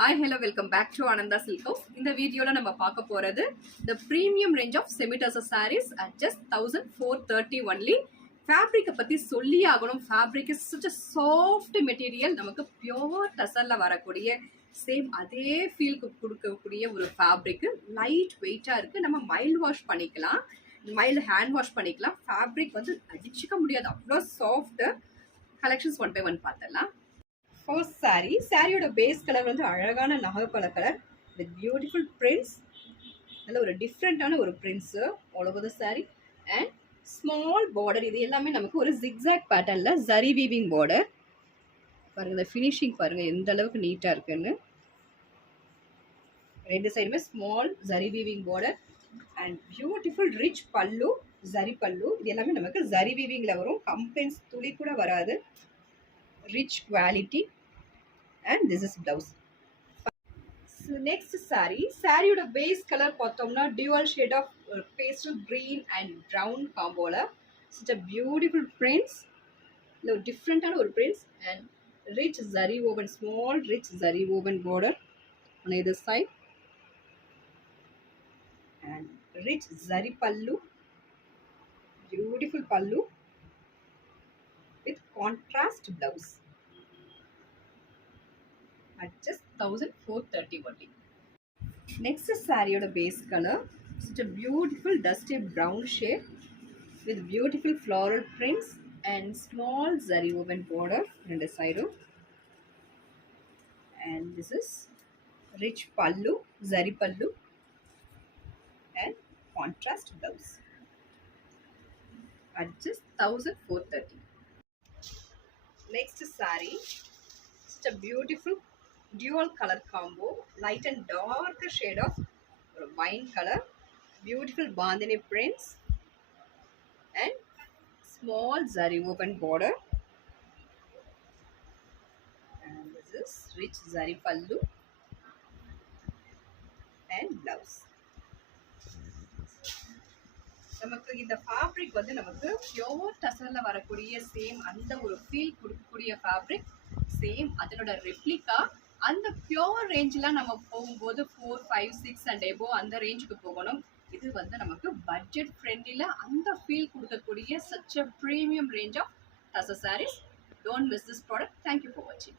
Hi, hello, welcome back to Ananda Silk House. In the video, we will see the premium range of semi-tussar sarees at just 1430 only. Fabric fabric is such a soft material. We pure tussar same adhe feel fabric light weight mild wash mild hand wash fabric soft collections one by one. First saree. Saree base color வந்து அழகான நகப்பழ color with beautiful prints. நல்ல ஒரு டிஃபரண்டான ஒரு prints all over the saree and small border. இது எல்லாமே நமக்கு ஒரு zigzag patternல zari weaving border. பாருங்க இந்த finishing பாருங்க எந்த அளவுக்கு நீட்டா இருக்குன்னு. ரெண்டு சைடுமே small zari weaving border and beautiful rich pallu, zari pallu. இது எல்லாமே நமக்கு zari weavingல வரும். complaints துளி கூட வராது. Rich quality. And this is blouse. So next saree oda base color pathomna dual shade of pastel green and brown combo la such a beautiful prints, different and prints and rich zari woven, small rich zari woven border on either side and rich zari pallu, beautiful pallu with contrast blouse at just 1430 only. Next saree base color, such a beautiful dusty brown shade with beautiful floral prints and small zari woven border on the side. And this is rich pallu, zari pallu and contrast blouse at just 1430. Next saree, such a beautiful dual color combo, light and dark shade of wine color, beautiful bandhani prints and small zari woven border, and this is rich zari pallu and blouse. நமக்கு இந்த fabric வந்து நமக்கு pure tussarல வரக்கூடிய same அந்த ஒரு feel கொடுக்கக்கூடிய fabric, same அதனோட replica. அந்த பியோர் ரேஞ்சில் நம்ம போகும்போது 4, 5, 6 அண்ட் எபோ அந்த ரேஞ்சுக்கு போகணும். இது வந்து நமக்கு பட்ஜெட் ஃப்ரெண்ட்லியில் அந்த ஃபீல் கொடுக்கக்கூடிய such a premium range of tussar sarees. Don't miss this product. Thank you for watching.